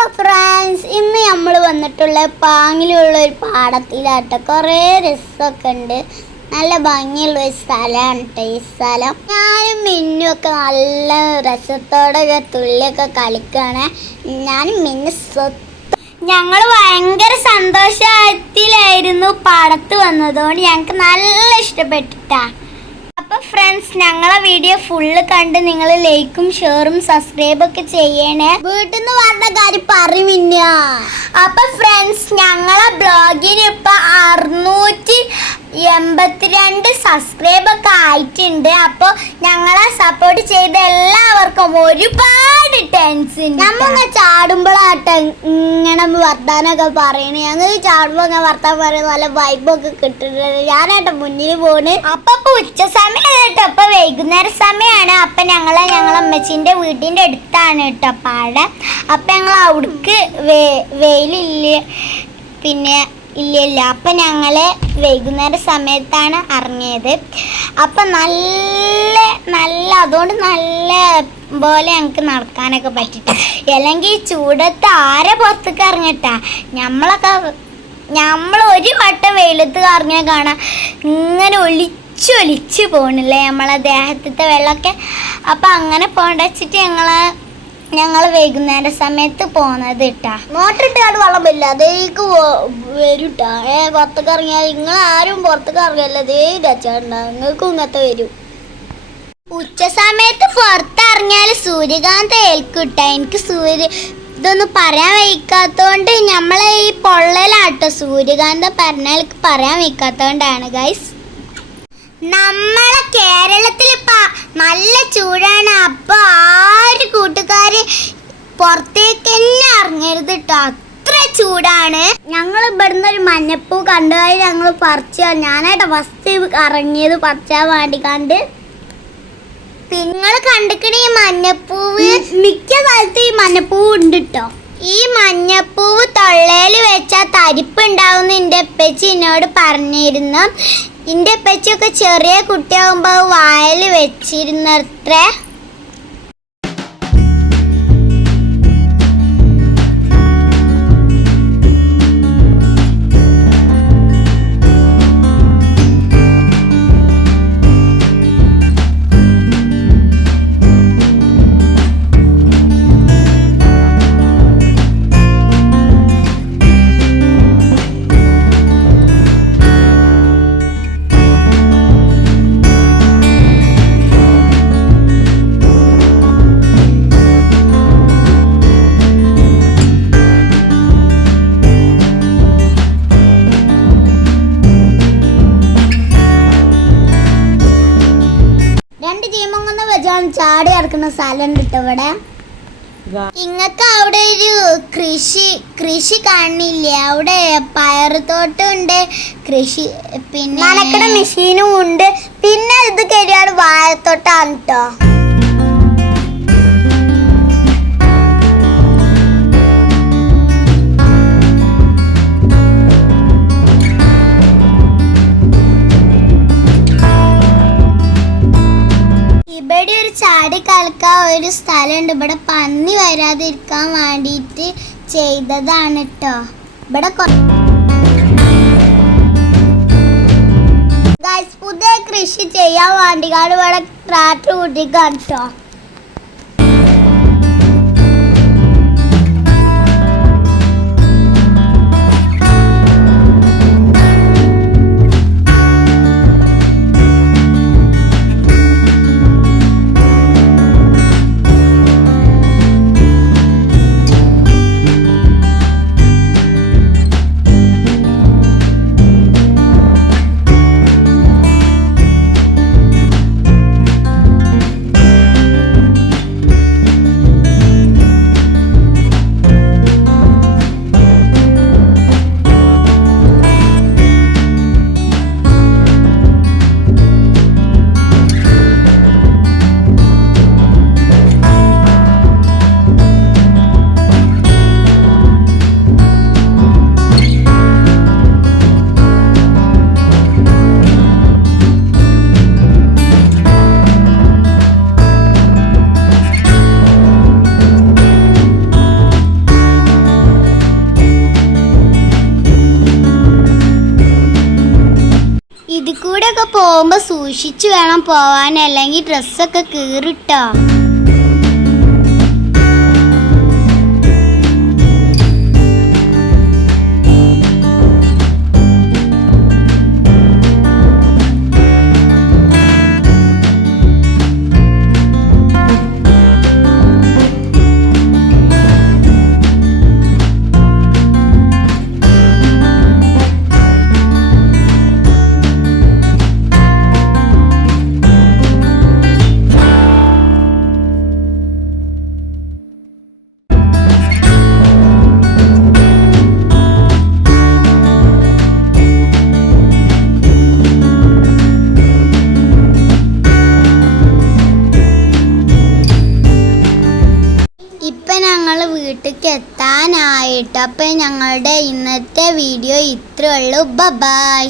അപ്പൊ ഫ്രണ്ട്സ്, ഇന്ന് നമ്മൾ വന്നിട്ടുള്ള പാങ്ങിലുള്ള ഒരു പാടത്തിലാട്ടോ. കുറേ രസമൊക്കെ ഉണ്ട്, നല്ല ഭംഗിയുള്ള ഒരു സ്ഥലമാണ് കേട്ടോ ഈ സ്ഥലം. ഞാനും മിന്നും ഒക്കെ നല്ല രസത്തോടെ തുള്ളിയൊക്കെ കളിക്കുകയാണ്. ഞാനും മിന്നു ഞങ്ങൾ ഭയങ്കര സന്തോഷത്തിലായിരുന്നു പാടത്ത് വന്നതുകൊണ്ട് ഞങ്ങൾക്ക് നല്ല ഇഷ്ടപ്പെട്ടിട്ടാ. അപ്പോൾ ഫ്രണ്ട്സ്, ഞങ്ങളെ വീഡിയോ ഫുള്ള് കണ്ട് നിങ്ങൾ ലൈക്കും ഷെയറും സബ്സ്ക്രൈബൊക്കെ ചെയ്യണേ. വീട്ടിൽ നിന്ന് പറഞ്ഞ കാര്യം പറയുമില്ല. അപ്പോൾ ഫ്രണ്ട്സ്, ഞങ്ങളെ ബ്ലോഗിന് ഇപ്പം 682 സബ്സ്ക്രൈബൊക്കെ ആയിട്ടുണ്ട്. അപ്പോൾ ഞങ്ങളെ സപ്പോർട്ട് ചെയ്ത എല്ലാവർക്കും ഒരുപാട് ടെൻസ്. നമ്മളിങ്ങനെ ചാടുമ്പോഴാട്ടെ ഇങ്ങനെ വർത്താനൊക്കെ പറയണേ. ഞങ്ങൾ ചാടുമ്പോൾ അങ്ങനെ വർത്താനം പറയുന്നത് നല്ല വൈബൊക്കെ കിട്ടുന്നുണ്ട്. ഞാനായിട്ട് മുന്നിൽ പോണ്. അപ്പൊ ഉച്ച സമയം കേട്ടോ, അപ്പൊ വൈകുന്നേര സമയമാണ്. അപ്പൊ ഞങ്ങളെ അമ്മച്ചിന്റെ വീടിന്റെ അടുത്താണ് കേട്ടോ പാടം. അപ്പൊ ഞങ്ങൾ അവിടേക്ക് വെയിലില്ല, പിന്നെ ഇല്ല. അപ്പം ഞങ്ങൾ വൈകുന്നേര സമയത്താണ് ഇറങ്ങിയത്. അപ്പം നല്ല അതുകൊണ്ട് നല്ല പോലെ ഞങ്ങൾക്ക് നടക്കാനൊക്കെ പറ്റിയിട്ട്. അല്ലെങ്കിൽ ചൂടത്ത് ആരെ പുറത്തേക്ക് ഇറങ്ങിട്ടാ. നമ്മൾ ഒരു വട്ടം വെയിലത്ത് ഇറങ്ങിയാൽ കാണാം ഇങ്ങനെ ഒലിച്ച് പോകണില്ലേ നമ്മളെ ദേഹത്തെ വെള്ളമൊക്കെ. അപ്പം അങ്ങനെ പോകണ്ട വെച്ചിട്ട് ഞങ്ങൾ വൈകുന്നേര സമയത്ത് പോകുന്നത് ഇട്ടാ. മോട്ടറിട്ടാണ് വെള്ളം വരില്ല, അതേക്ക് വരൂട്ടാ. പുറത്തേക്ക് ഇറങ്ങിയാൽ നിങ്ങൾ ആരും പുറത്തേക്ക് ഇറങ്ങിയല്ല, അതേ രച്ചാണ്ടാ. നിങ്ങൾക്കും ഇങ്ങനത്തെ വരും. ഉച്ച സമയത്ത് പുറത്തിറങ്ങിയാൽ സൂര്യകാന്തം ഏൽക്കിട്ടാ. എനിക്ക് ഇതൊന്നും പറയാൻ വയ്ക്കാത്തതുകൊണ്ട് നമ്മളെ ഈ പൊള്ളലാട്ടോ സൂര്യകാന്തം പറഞ്ഞാൽ പറയാൻ വയ്ക്കാത്തതുകൊണ്ടാണ് ഗൈസ്. നമ്മളെ കേരളത്തിൽ ഇപ്പം നല്ല ചൂടാണ്. അപ്പോൾ ആര് കൂട്ടുകാര് പുറത്തേക്ക് തന്നെ ഇറങ്ങരുത് കേട്ടോ, അത്ര ചൂടാണ്. ഞങ്ങൾ ഇവിടുന്ന് ഒരു മഞ്ഞപ്പൂ കണ്ടുപോയി ഞങ്ങൾ പറിച്ച. ഞാനായിട്ട് ഫസ്റ്റ് ഇറങ്ങിയത് പറിച്ചാൻ വേണ്ടി കണ്ട്. നിങ്ങൾ കണ്ടിക്കണ ഈ മഞ്ഞപ്പൂവ് മിക്ക സ്ഥലത്ത് ഈ മഞ്ഞപ്പൂവ് ഉണ്ട് കേട്ടോ. ഈ മഞ്ഞപ്പൂവ് തൊള്ളയിൽ വെച്ചാൽ തരിപ്പുണ്ടാവുമെന്ന് എൻ്റെ അപ്പച്ചി എന്നോട് പറഞ്ഞിരുന്നു. എൻ്റെ അപ്പച്ചിയൊക്കെ ചെറിയ കുട്ടിയാകുമ്പോൾ വായിൽ വെച്ചിരുന്നത്രേ. ചാടി ഇറക്കുന്ന സ്ഥലം ഉണ്ട് ഇവിടെ. ഇങ്ങക്ക് അവിടെ ഒരു കൃഷി കാണില്ലേ, അവിടെ പയറുതോട്ടമുണ്ട്, കൃഷി, പിന്നെ നനക്കണ മെഷീനും ഉണ്ട്. പിന്നെ ഇത് കഴിയാണ് വാഴത്തോട്ടാണ് കേട്ടോ. ഇവിടെ ഒരു ചാടി കളിക്കാൻ ഒരു സ്ഥലമുണ്ട്. ഇവിടെ പന്നി വരാതിരിക്കാൻ വേണ്ടിയിട്ട് ചെയ്തതാണ് കേട്ടോ. ഇവിടെ പുതിയ കൃഷി ചെയ്യാൻ വേണ്ടിക്കാണ് ഇവിടെ ട്രാക്ടർ കൂട്ടിക്കാണ് കേട്ടോ. ഇതിൽ കൂടെ ഒക്കെ പോകുമ്പോൾ സൂക്ഷിച്ചു വേണം പോവാൻ, അല്ലെങ്കിൽ ഡ്രസ്സൊക്കെ കീറിട്ടോ. ഞങ്ങൾ വീട്ടിലേക്ക് എത്താനായിട്ട്. അപ്പം ഞങ്ങളുടെ ഇന്നത്തെ വീഡിയോ ഇത്രയേ ഉള്ളൂ. ബൈ.